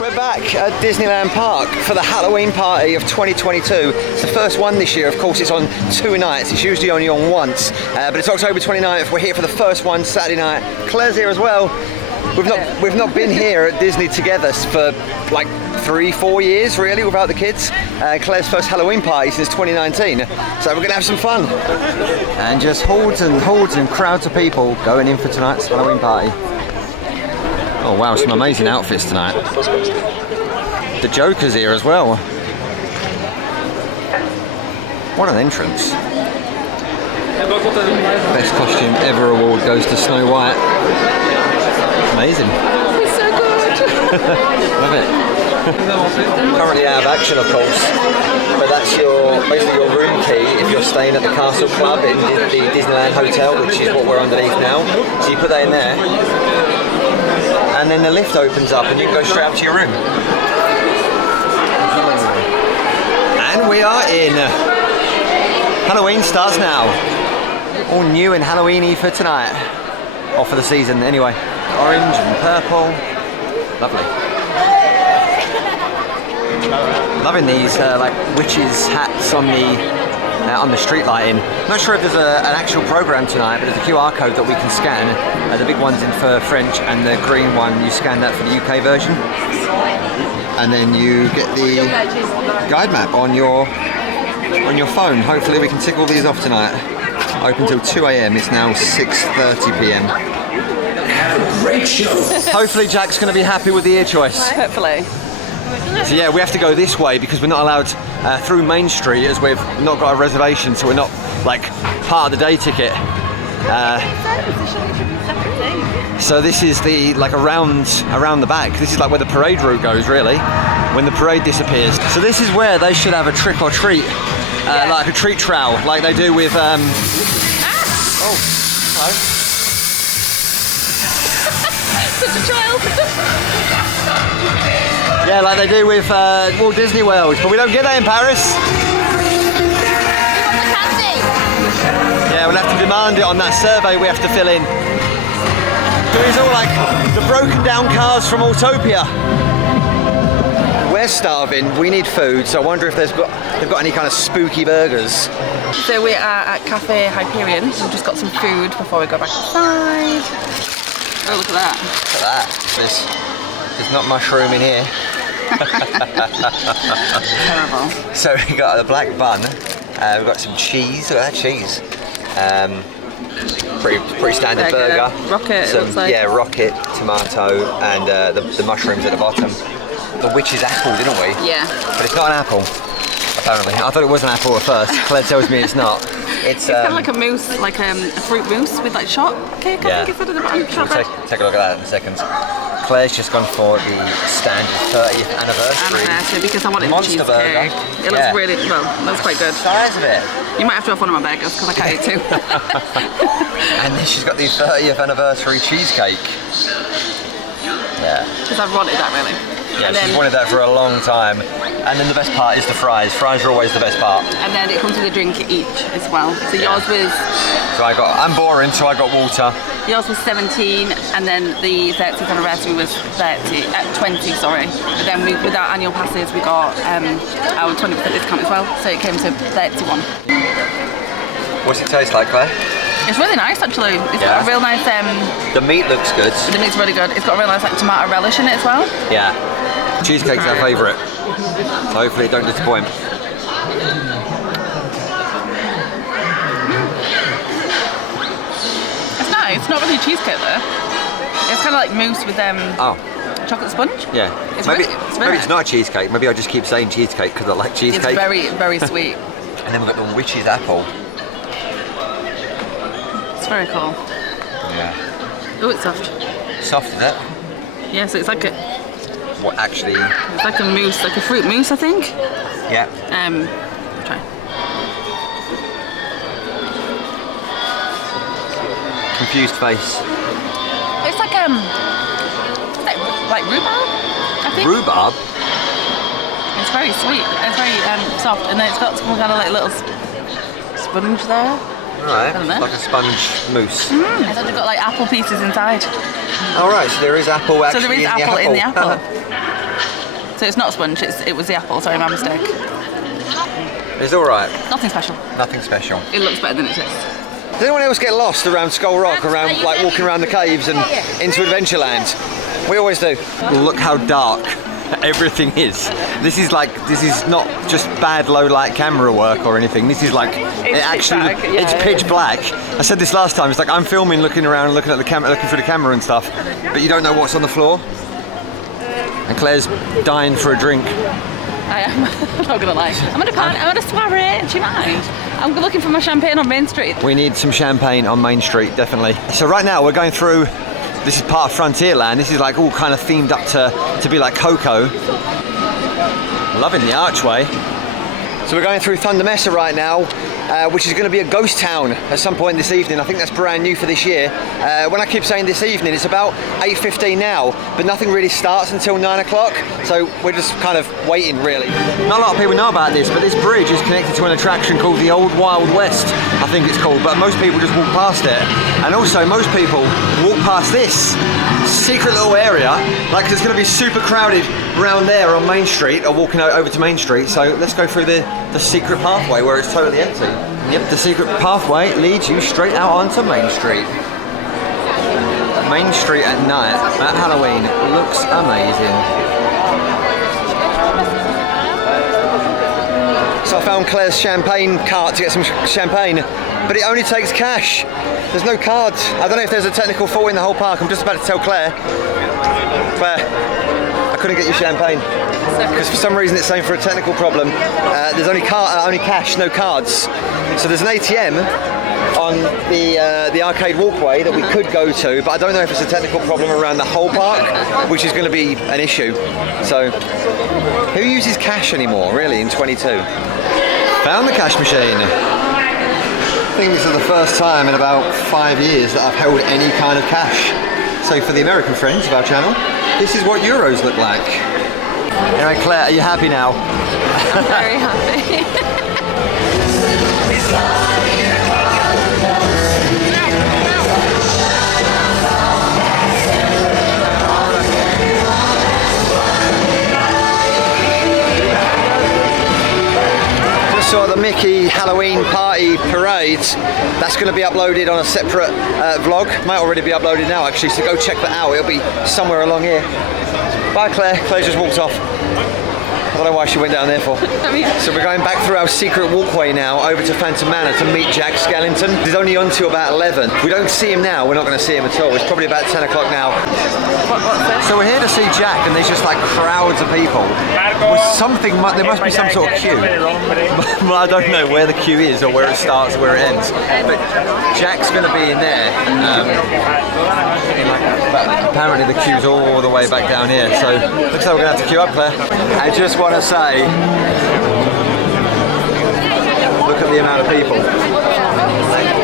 We're back at Disneyland Park for the Halloween party of 2022. It's the first one this year. Of course, it's on 2 nights. It's usually only on once, but it's October 29th. We're here for the first one Saturday night. Claire's here as well. We've not been here at Disney together for like 3-4 years really without the kids. Claire's first Halloween party since 2019. So we're gonna have some fun. And just hordes and crowds of people going in for tonight's Halloween party. Oh wow, some amazing outfits tonight. The Joker's here as well. What an entrance. Best costume ever award goes to Snow White. Amazing. It's so good. Love it. Currently out of action, of course, but that's basically your room key if you're staying at the Castle Club in the Disneyland Hotel, which is what we're underneath now. So you put that in there, and then the lift opens up and you can go straight up to your room. And we are in. Halloween starts now. All new and Halloween-y for tonight. Or for the season anyway. Orange and purple. Lovely. Loving these like witches hats on the street lighting. Not sure if there's an actual program tonight, but there's a QR code that we can scan. The big one's in for French, and the green one you scan that for the UK version, and then you get the guide map on your phone. Hopefully we can tick all these off tonight. Open till 2 AM. It's now 6:30 PM. Hopefully Jack's going to be happy with the ear choice. Hopefully. So yeah, we have to go this way because we're not allowed through Main Street, as we've not got a reservation, so we're not like part of the day ticket. So this is the around the back. This is like where the parade route goes, really, when the parade disappears. So this is where they should have a trick or treat, like a treat trowel, like they do with. Oh, hello. Such a child. Yeah, like they do with Walt Disney World, but we don't get that in Paris. Yeah, we'll have to demand it on that survey we have to fill in. So it's all like the broken down cars from Autopia. We're starving, we need food, so I wonder if they've got any kind of spooky burgers. So we are at Cafe Hyperion. We've just got some food before we go back inside. Oh, look at that. Look at that. There's not mushroom in here. Terrible. So we got the black bun. We've got some cheese. Look at that cheese. Pretty standard burger. Rocket. Some, it looks like. Yeah, rocket, tomato, and the mushrooms at the bottom. The witch's apple, didn't we? Yeah. But it's not an apple. Apparently, I thought it was an apple at first. Claire tells me it's not. It's kind of like a mousse, like a fruit mousse with like shortcake. I think instead of the bottom. We'll take a look at that in a second. Claire's just gone for the standard 30th anniversary because I wanted Monster cheesecake. burger. It looks really well. It looks quite good. The size of it. You might have to have one of my burgers because I can't eat two. And then she's got the 30th anniversary cheesecake. Yeah. Because I've wanted that really. Yeah, she's wanted that for a long time. And then the best part is the fries. Fries are always the best part. And then it comes with a drink each as well. So yours was... So I'm boring, so I got water. Yours was 17, and then the 30th anniversary was 20, sorry. But then with our annual passes, we got our 20% discount as well. So it came to 31. What's it taste like, Claire? It's really nice actually. It's got a real nice... the meat looks good. The meat's really good. It's got a real nice tomato relish in it as well. Yeah. Cheesecake's our favourite. So hopefully it don't disappoint. It's nice. It's not really cheesecake though. It's kind of like mousse with chocolate sponge. Yeah. Maybe it's not a cheesecake. Maybe I just keep saying cheesecake because I like cheesecake. It's very, very sweet. And then we've got the witch's apple. Very cool. Yeah. Oh, it's soft. Soft, is it? Yeah, so it's like a... What actually? It's like a mousse, like a fruit mousse, I think. Yeah. Try. Confused face. It's like rhubarb, I think. Rhubarb? It's very sweet. It's very soft, and then it's got some kind of like little sponge there. Right, like a sponge mousse. It's actually got like apple pieces inside. All right, so there is apple actually in the apple. So it's not a sponge, it was the apple, sorry, my mistake. It's alright. Nothing special. Nothing special. It looks better than it is. Does anyone else get lost around Skull Rock, around like walking around the caves and into Adventureland? We always do. Look how dark everything is. This is not just bad low light camera work or anything. This is like it's pitch black. I said this last time. It's like I'm filming, looking around, looking at the camera, looking through the camera and stuff, but you don't know what's on the floor. And Claire's dying for a drink. I am. I'm not gonna lie. I'm at a soiree. Do you mind? I'm looking for my champagne on Main Street. We need some champagne on Main Street, definitely. So right now we're going through. This is part of Frontierland. This is like all kind of themed up to be like Coco. Loving the archway. So we're going through Thunder Mesa right now, which is going to be a ghost town at some point this evening. I think that's brand new for this year. When I keep saying this evening, it's about 8:15 now, but nothing really starts until 9 o'clock. So we're just kind of waiting, really. Not a lot of people know about this, but this bridge is connected to an attraction called the Old Wild West, I think it's called, but most people just walk past it. And also most people walk past this secret little area, like it's going to be super crowded around there on Main Street, or walking over to Main Street. So let's go through the secret pathway where it's totally empty. Yep, the secret pathway leads you straight out onto Main Street. Main Street at night at Halloween looks amazing. So I found Claire's champagne cart to get some champagne, but it only takes cash. There's no cards. I don't know if there's a technical fault in the whole park. I'm just about to tell Claire, I couldn't get you champagne because for some reason it's saying for a technical problem. There's only cash, no cards. So there's an ATM on the arcade walkway that we could go to, but I don't know if it's a technical problem around the whole park, which is going to be an issue. So who uses cash anymore, really, in 22? Found the cash machine. I think this is the first time in about 5 years that I've held any kind of cash. So for the American friends of our channel, this is what euros look like. Anyway, Claire, are you happy now? I'm very happy. Just saw the Mickey Halloween Party parade. That's going to be uploaded on a separate vlog. Might already be uploaded now, actually, so go check that out. It'll be somewhere along here. Bye, Claire. Claire just walked off. I don't know why she went down there for. So we're going back through our secret walkway now over to Phantom Manor to meet Jack Skellington. He's only on till about 11. We don't see him now. We're not going to see him at all. It's probably about 10 o'clock now. What's this? So we're here to see Jack, and there's just like crowds of people. With something, there must be some sort of queue. Well, I don't know where the queue is or where it starts, where it ends. But Jack's going to be in there. Apparently the queue's all the way back down here. So looks like we're going to have to queue up, Claire. I just want to say, look at the amount of people.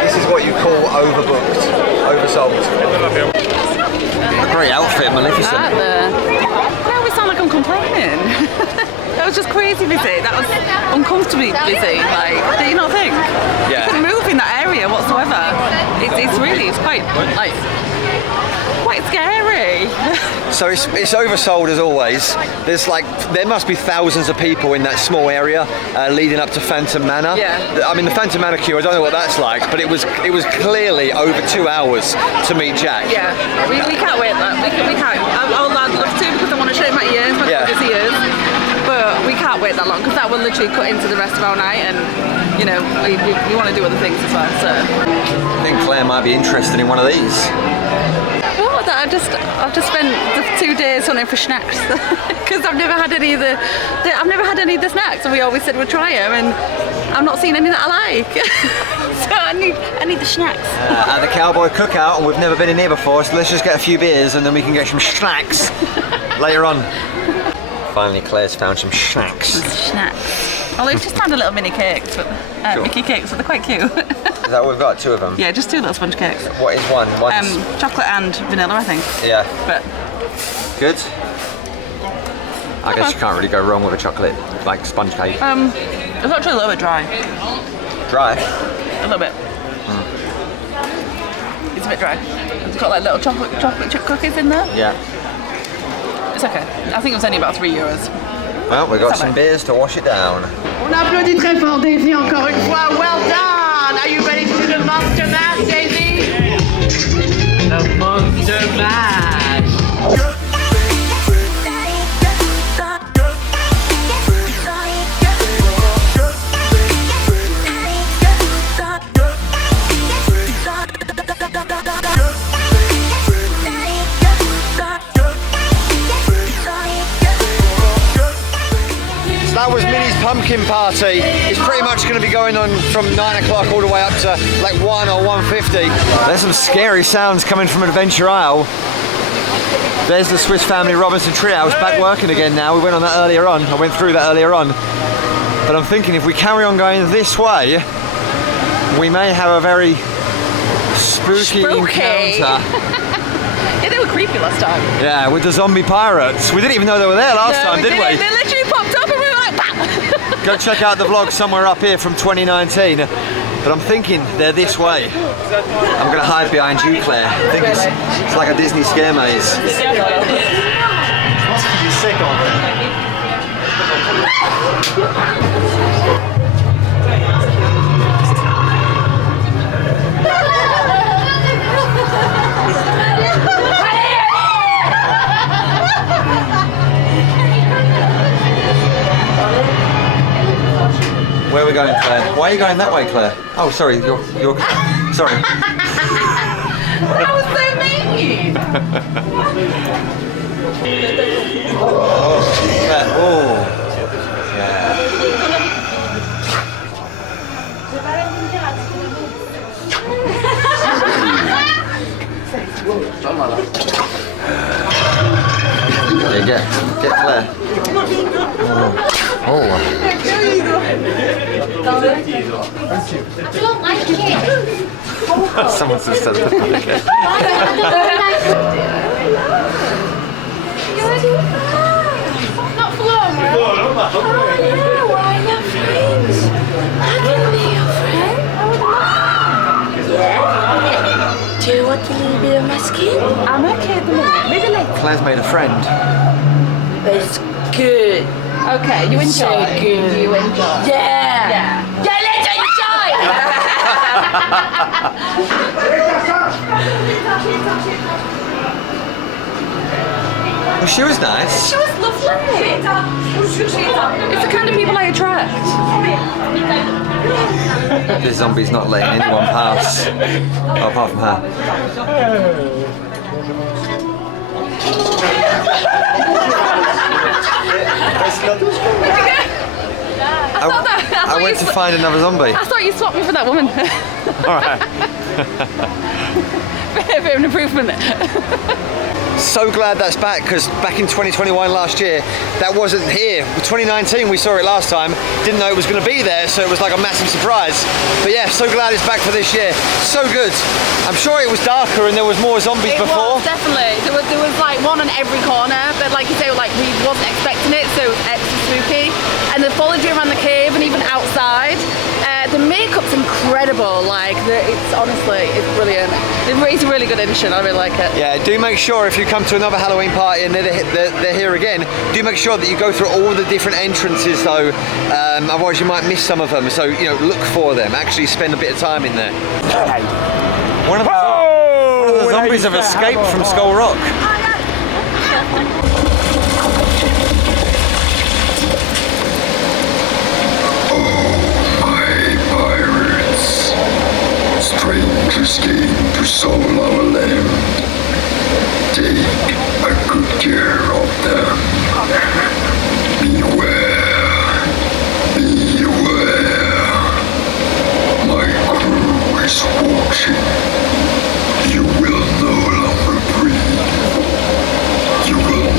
This is what you call overbooked, oversold. A great outfit, Maleficent. I always sound like I'm complaining. That was just crazy busy. That was uncomfortably busy. Like, do you not think? Yeah. You couldn't move in that area whatsoever. It's quite scary. So it's oversold as always. There must be thousands of people in that small area leading up to Phantom Manor. Yeah. I mean the Phantom Manor queue, I don't know what that's like, but it was clearly over 2 hours to meet Jack. Yeah, we can't wait that. We can't. I'd love to because I want to show my ears, my ears. But we can't wait that long because that will literally cut into the rest of our night, and you know we want to do other things as well. So I think Claire might be interested in one of these. Well, I've just spent the 2 days hunting for snacks because I've never had any of the snacks, and we always said we'd try them, and I've not seen any that I like. So I need the snacks. At the Cowboy Cookout, and we've never been in here before, so let's just get a few beers and then we can get some snacks later on. Finally, Claire's found some snacks. Snacks. Well, we've just found a little mini cakes, but Mickey cakes, but they're quite cute. Is that what we've got? 2 of them? Yeah, just 2 little sponge cakes. What is one? One's... chocolate and vanilla, I think. Yeah. But good. I guess you can't really go wrong with a chocolate like sponge cake. It's actually a little bit dry. Dry? A little bit. It's a bit dry. It's got like little chocolate chip cookies in there. Yeah. It's okay. I think it was only about €3. Well, we've got some beers to wash it down. On applaudit très fort Daisy encore une fois. Well done! Are you ready to do the monster mash, Daisy? The monster mash! That was Minnie's pumpkin party. It's pretty much going to be going on from 9 o'clock all the way up to like 1 or 1:50. There's some scary sounds coming from Adventure Isle. There's the Swiss Family Robinson Treehouse back working again now. We went on that earlier on. I went through that earlier on. But I'm thinking if we carry on going this way, we may have a very spooky encounter. Yeah, they were creepy last time. Yeah, with the zombie pirates. We didn't even know they were there last time, did we? They literally popped up and we were like, bam! Go check out the vlog somewhere up here from 2019. But I'm thinking they're this way. I'm going to hide behind you, Claire. I think it's like a Disney scare maze. Sick of it. Where are we going, Claire? Why are you going that way, Claire? Oh, sorry, you're sorry. That was so mean! Oh, Claire, oh. Yeah. Yeah, get Claire. Oh. Someone's just said that. Okay. Not Flora. Oh yeah, why not friends? I can be your friend. Yeah. Do you want a little bit of my skin? I'm okay at the minute. Maybe later. Claire's made a friend. It's good. Okay, you enjoy. So good. You enjoy. Yeah. Yeah, let's enjoy. Well, she was nice. She was lovely. It's the kind of people I attract. This zombie's not letting anyone pass. Oh, apart from her. I went to find another zombie. I thought you swapped me for that woman. Alright. Bit of an improvement. So glad that's back, because back in 2021 last year, that wasn't here. 2019 we saw it last time, didn't know it was going to be there, so it was like a massive surprise. But yeah, so glad it's back for this year. So good. I'm sure it was darker and there was more zombies before. Was, definitely. There was like one on every corner, but like you say, like we wasn't expecting it, so it was extra spooky. And they followed you around the cave and even outside. The makeup's incredible. Like it's honestly, it's brilliant. It's a really good addition. I really like it. Yeah, do make sure if you come to another Halloween party and they're here again, do make sure that you go through all the different entrances though, otherwise you might miss some of them. So, you know, look for them, actually spend a bit of time in there. One of the zombies have escaped from Skull Rock. Strangers came to soul our land. Take a good care of them. Beware, beware. My crew is watching. You will no longer breathe. You will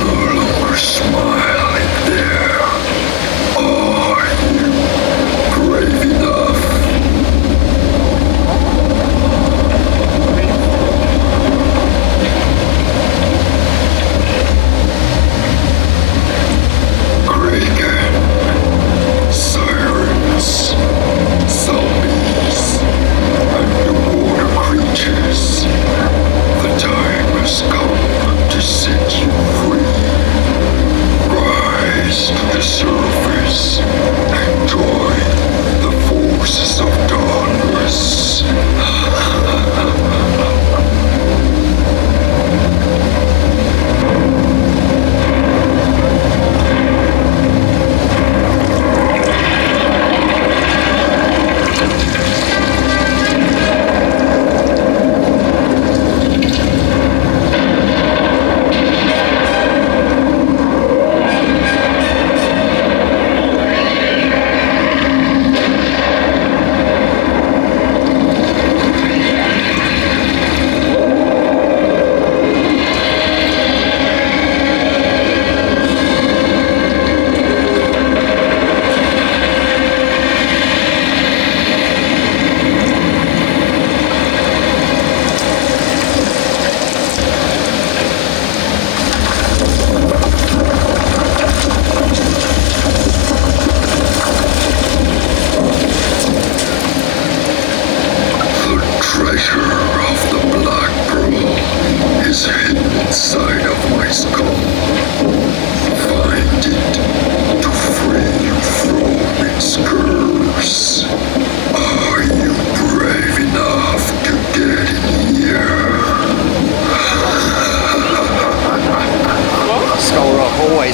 surface and join the forces of darkness.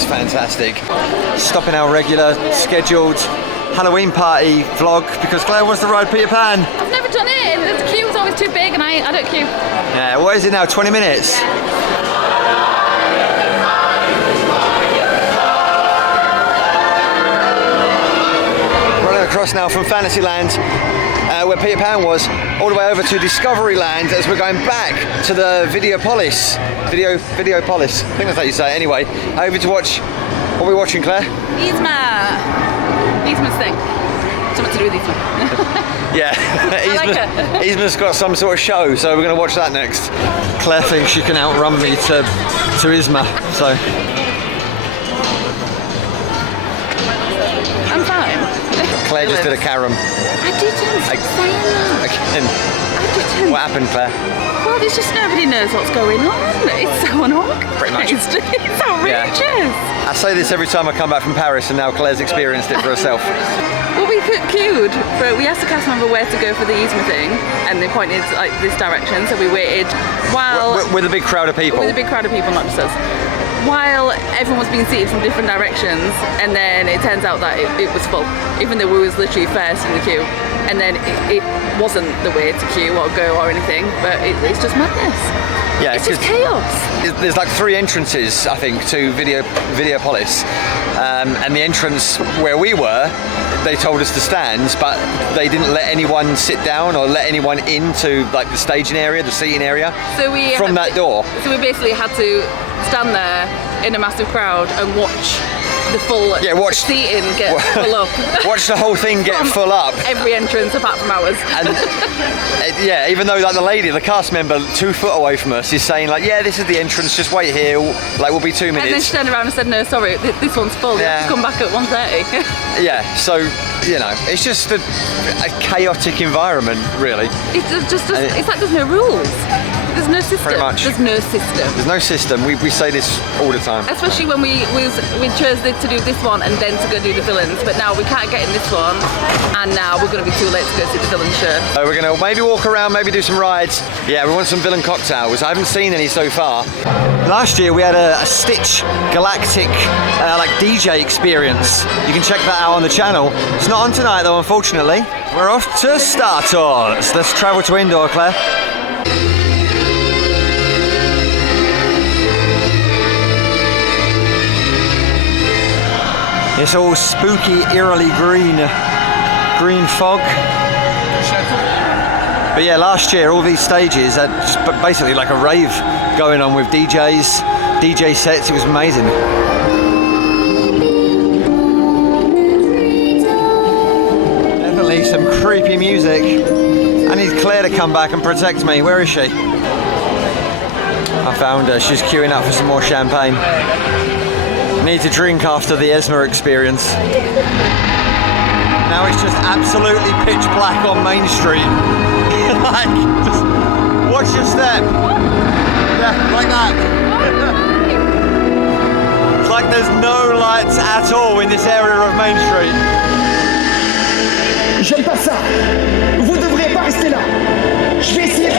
Fantastic. Stopping our regular scheduled Halloween party vlog because Claire wants to ride Peter Pan. I've never done it. The queue's always too big and I don't queue. Yeah, what is it now? 20 minutes? Running across now from Fantasyland, where Peter Pan was, all the way over to Discoveryland as we're going back to the Videopolis. Videopolis, I think that's how you say it. Anyway, over to watch, what are we watching, Claire? Yzma's thing. Something to do with Yzma. Yeah, Yzma's got some sort of show, so we're going to watch that next. Claire thinks she can outrun me to Yzma, so. I'm fine. Claire just did a carom. I didn't. Stop saying that. Again. I didn't. What happened, Claire? Well, there's just nobody knows what's going on. It's so unorganised. Pretty much. It's outrageous. Yeah. I say this every time I come back from Paris, and now Claire's experienced it for herself. Well, we queued, but we asked the cast member where to go for the Yzma thing, and they pointed like this direction, so we waited while... With a big crowd of people. With a big crowd of people, not just us. While everyone was being seated from different directions, and then it turns out that it was full, even though we was literally first in the queue. And then it wasn't the way to queue or go or anything, but it's just madness. Yeah, it's just chaos. There's like 3 entrances, I think, to Videopolis, and the entrance where we were, they told us to stand, but they didn't let anyone sit down or let anyone into like the staging area, the seating area, so we from that door. So we basically had to stand there in a massive crowd and watch the full seating get full up. Watch the whole thing get full up. Every entrance apart from ours. And yeah, even though like the lady, the cast member 2 foot away from us is saying like, yeah, this is the entrance, just wait here, like we'll be 2 minutes. And then she turned around and said, no, sorry, this one's full, you have to come back at 1:30. Yeah, so, you know, it's just a chaotic environment, really. It's just it's like there's no rules. There's no system. Pretty much. There's no system. There's no system. We say this all the time. Especially when we chose to do this one and then to go do the villains, but now we can't get in this one, and now we're going to be too late to go see the villain show. So we're going to maybe walk around, maybe do some rides. Yeah, we want some villain cocktails. I haven't seen any so far. Last year we had a Stitch Galactic like DJ experience. You can check that out on the channel. It's not on tonight though, unfortunately. We're off to Star Tours. Let's travel to indoor, Claire. It's all spooky, eerily green fog. But yeah, last year all these stages had just basically like a rave going on with DJs, DJ sets. It was amazing. Definitely some creepy music. I need Claire to come back and protect me. Where is she? I found her. She's queuing up for some more champagne. Need to drink after the Esma experience. Now it's just absolutely pitch black on Main Street. Like, just watch your step. Yeah, like that. It's like there's no lights at all in this area of Main Street. J'aime pas ça. Vous devriez pas rester là. Je vais essayer.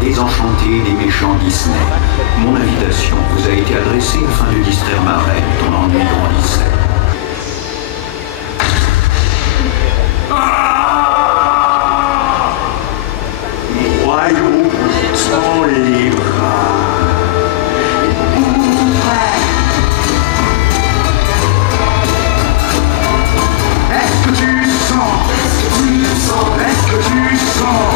Désenchanté des méchants Disney. Mon invitation vous a été adressée afin de distraire ma reine, ton ennui grandissait. Mon royaume sans les bras. Est-ce que tu sens? Est-ce que tu sens?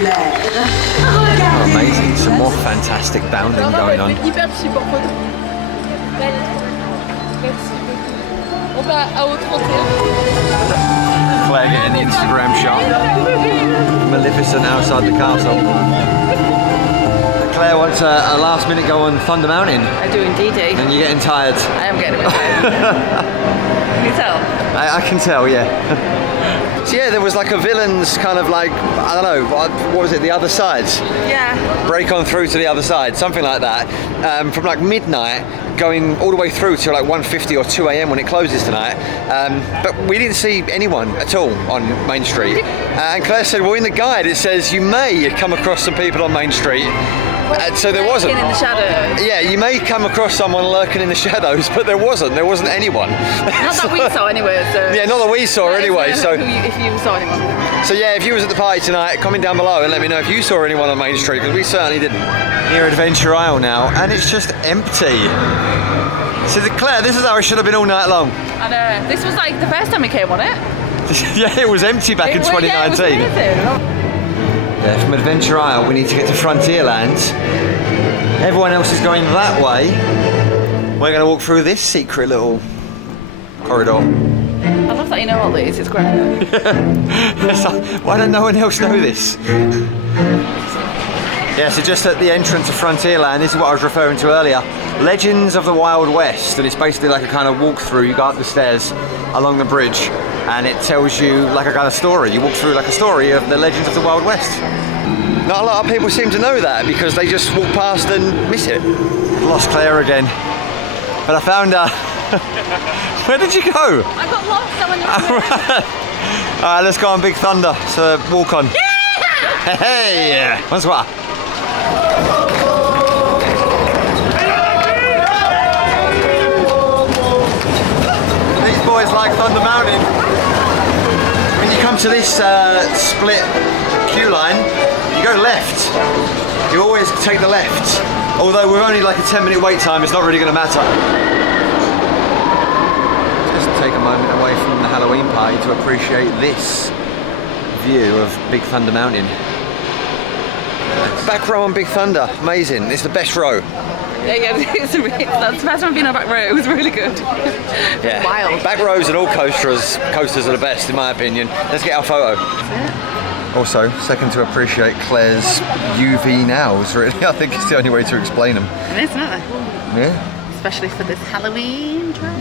Oh, amazing, some more fantastic bounding going on. Hyper super photo. On va à haute Claire getting the Instagram shot. Maleficent outside the castle. Claire wants a last minute go on Thunder Mountain. I do indeed. And you're getting tired. I am getting a bit tired. Can you tell? I can tell, yeah. So yeah, there was like a villain's kind of like, I don't know, what was it, the other side? Yeah. Break on through to the other side, something like that. From like midnight, going all the way through to like 1:50 or 2 a.m. when it closes tonight. But we didn't see anyone at all on Main Street. And Claire said, well, in the guide it says you may come across some people on Main Street. So there wasn't. In the shadows. Yeah, you may come across someone lurking in the shadows, but there wasn't anyone. Not that we saw anyway. So. Yeah, not that we saw anyway. So if you saw anyone. So yeah, if you was at the party tonight, comment down below and let me know if you saw anyone on Main Street, because we certainly didn't. Near Adventure Isle now, and it's just empty. So Claire, this is how it should have been all night long. I know. This was like the first time we came on it. Yeah, it was empty back in 2019. Yeah, from Adventure Isle we need to get to Frontierland. Everyone else is going that way. We're going to walk through this secret little corridor. I love that you know all these, it's great. Why don't no one else know this? Yeah, so just at the entrance of Frontierland, this is what I was referring to earlier. Legends of the Wild West, and it's basically like a kind of walkthrough. You go up the stairs along the bridge and it tells you like a kind of story. You walk through like a story of the Legends of the Wild West. Not a lot of people seem to know that because they just walk past and miss it. Lost Claire again. But I found her. Where did you go? I got lost, I went around. Alright, let's go on Big Thunder. So walk on. Yeah! Hey! Bonsoir. These boys like Thunder Mountain. When you come to this split queue line, you go left. You always take the left. Although we're only like a 10-minute wait time, it's not really going to matter. Just take a moment away from the Halloween party to appreciate this view of Big Thunder Mountain. Back row on Big Thunder, amazing. It's the best row. Yeah, that's the first time I've been on back row. It was really good. Yeah. Wild. Back rows and all coasters are the best in my opinion. Let's get our photo. Also, second to appreciate Claire's UV nails, really. I think it's the only way to explain them. It is, isn't it? Yeah. Especially for this Halloween drive.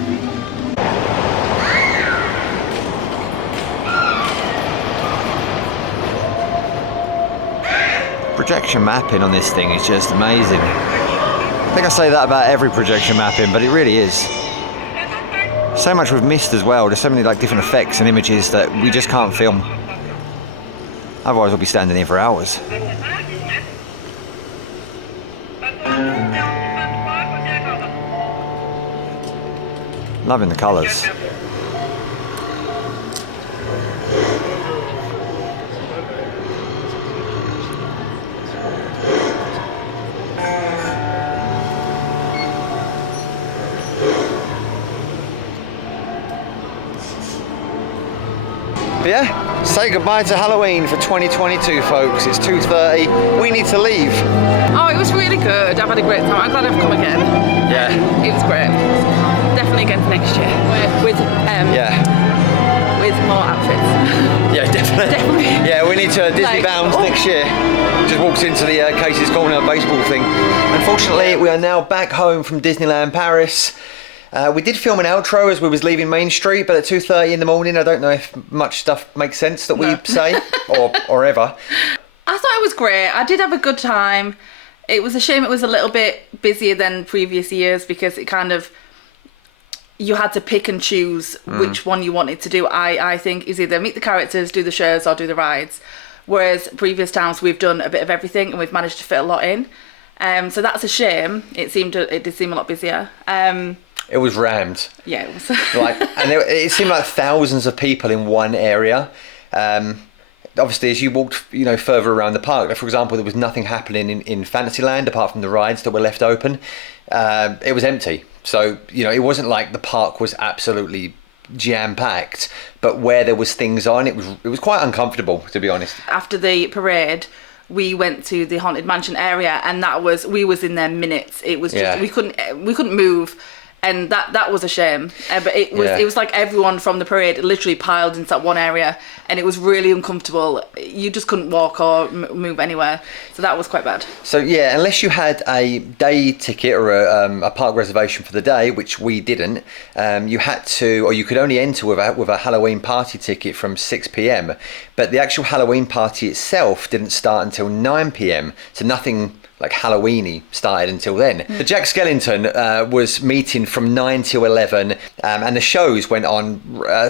Projection mapping on this thing is just amazing. I think I say that about every projection mapping, but it really is. So much with mist as well. There's so many like different effects and images that we just can't film. Otherwise we'll be standing here for hours. Loving the colours. Yeah, say goodbye to Halloween for 2022, folks. It's 2:30. We need to leave. Oh, it was really good. I've had a great time. I'm glad I've come again. Yeah. It was great. Definitely again for next year with more outfits. Yeah, definitely. Yeah, we need to Disney Like, Bounds next year. Just walked into the Casey's Corner baseball thing. Unfortunately, we are now back home from Disneyland Paris. We did film an outro as we was leaving Main Street, but at 2:30 in the morning, I don't know if much stuff makes sense that we say or ever. I thought it was great. I did have a good time. It was a shame it was a little bit busier than previous years because it kind of, you had to pick and choose which one you wanted to do. I think is either meet the characters, do the shows, or do the rides. Whereas previous times we've done a bit of everything and we've managed to fit a lot in. So that's a shame. It did seem a lot busier. It was rammed. Yeah, it was. And it seemed like thousands of people in one area. Obviously, as you walked, further around the park, like for example, there was nothing happening in Fantasyland apart from the rides that were left open. It was empty. So, it wasn't like the park was absolutely jam-packed, but where there was things on, it was quite uncomfortable, to be honest. After the parade, we went to the Haunted Mansion area, and we was in there minutes. It was just, we couldn't move. And that was a shame, but it was like everyone from the parade literally piled into that one area, and it was really uncomfortable. You just couldn't walk or move anywhere, so that was quite bad. So yeah, unless you had a day ticket or a park reservation for the day, which we didn't, you had to, or you could only enter with a Halloween party ticket from 6 p.m. But the actual Halloween party itself didn't start until 9 p.m. So nothing like Halloweeny started until then. The Jack Skellington was meeting from 9 till 11, and the shows went on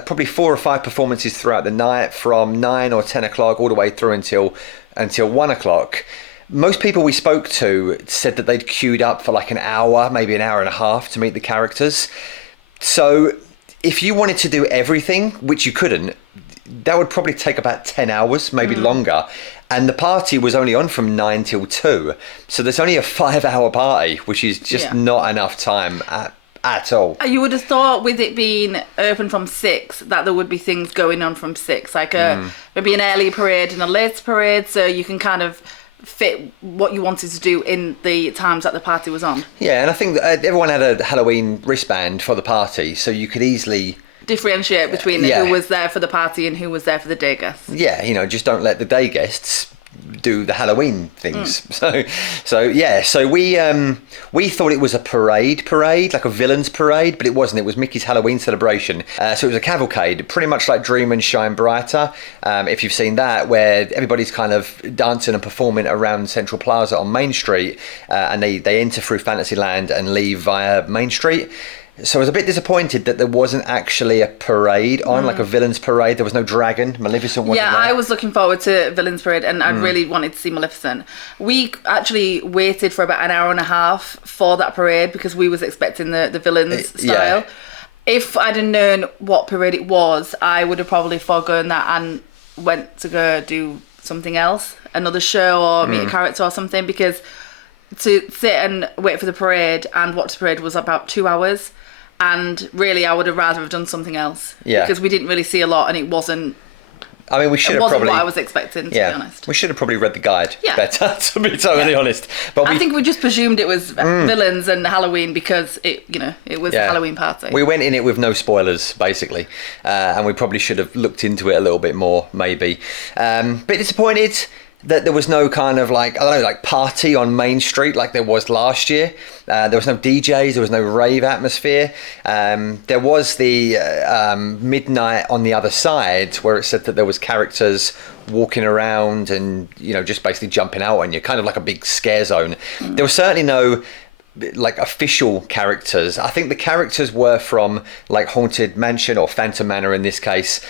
probably 4 or 5 performances throughout the night from 9 or 10 o'clock all the way through until 1 o'clock. Most people we spoke to said that they'd queued up for like an hour, maybe an hour and a half to meet the characters. So if you wanted to do everything, which you couldn't, that would probably take about 10 hours, maybe longer. And the party was only on from 9 till 2. So there's only a 5-hour party, which is just not enough time at all. You would have thought with it being open from 6 that there would be things going on from 6, like maybe an early parade and a late parade, so you can kind of fit what you wanted to do in the times that the party was on. Yeah, and I think that everyone had a Halloween wristband for the party, so you could easily differentiate between who was there for the party and who was there for the day guests. Yeah, just don't let the day guests do the Halloween things. So we thought it was a parade, like a villain's parade, but it wasn't. It was Mickey's Halloween celebration. So it was a cavalcade, pretty much like Dream and Shine Brighter, if you've seen that, where everybody's kind of dancing and performing around Central Plaza on Main Street, and they enter through Fantasyland and leave via Main Street. So I was a bit disappointed that there wasn't actually a parade on, like a villain's parade. There was no dragon. Maleficent wasn't there. I was looking forward to Villain's Parade, and I really wanted to see Maleficent. We actually waited for about an hour and a half for that parade because we was expecting the villain's style. If I'd have known what parade it was, I would have probably foregone that and went to go do something else, another show or meet a character or something, because to sit and wait for the parade and watch the parade was about 2 hours. And really, I would have rather have done something else. Yeah. Because we didn't really see a lot, and it wasn't I mean, we should It have wasn't probably. what I was expecting, to be honest. We should have probably read the guide Yeah. better, to be totally honest. But I think we just presumed it was villains and Halloween because it was a Halloween party. We went in it with no spoilers, basically, and we probably should have looked into it a little bit more, maybe. Bit disappointed that there was no kind of like, I don't know, like party on Main Street like there was last year. There was no DJs, there was no rave atmosphere. There was the midnight on the other side where it said that there was characters walking around and, you know, just basically jumping out on you, kind of like a big scare zone. There was certainly no like official characters. I think the characters were from like Haunted Mansion or Phantom Manor in this case.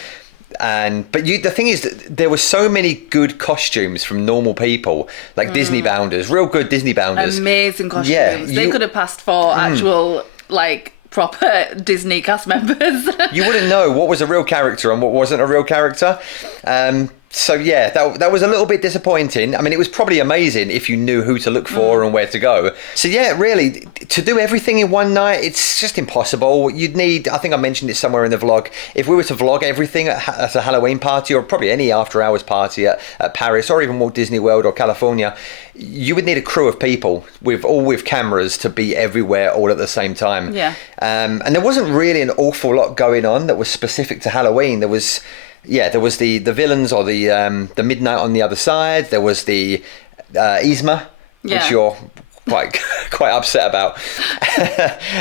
But the thing is that there were so many good costumes from normal people, like Disney bounders, real good Disney bounders. Amazing costumes. Yeah, They could have passed for actual, like, proper Disney cast members. You wouldn't know what was a real character and what wasn't a real character. So yeah, that was a little bit disappointing. I mean, it was probably amazing if you knew who to look for and where to go. So yeah, really, to do everything in one night, it's just impossible. You'd need, I think I mentioned it somewhere in the vlog, if we were to vlog everything at a Halloween party or probably any after hours party at Paris or even Walt Disney World or California, you would need a crew of people with cameras to be everywhere all at the same time. Yeah. And there wasn't really an awful lot going on that was specific to Halloween. There was the villains or the midnight on the other side. There was the Yzma, which you're quite upset about.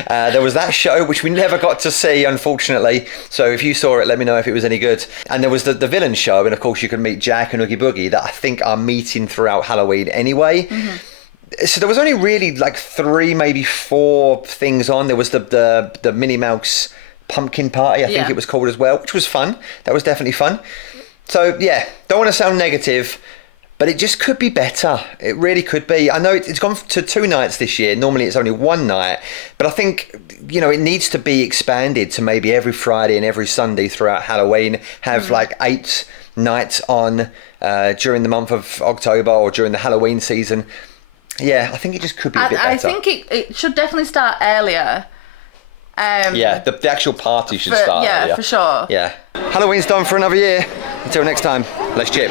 There was that show which we never got to see, unfortunately. So if you saw it, let me know if it was any good. And there was the villain show, and of course you can meet Jack and Oogie Boogie that I think are meeting throughout Halloween anyway. So there was only really like 3, maybe 4 things on. There was the Minnie Mouse pumpkin party, I think it was called as well, which was fun. That was definitely fun. So yeah, don't want to sound negative, but it just could be better. It really could be. I know it's gone to 2 nights this year. Normally it's only 1 night, but I think, you know, it needs to be expanded to maybe every Friday and every Sunday throughout Halloween. Have like 8 nights on during the month of October or during the Halloween season. Yeah, I think it just could be a bit better. I think it should definitely start earlier. The actual party should start earlier. Yeah, for sure. Yeah. Halloween's done for another year. Until next time, let's chip.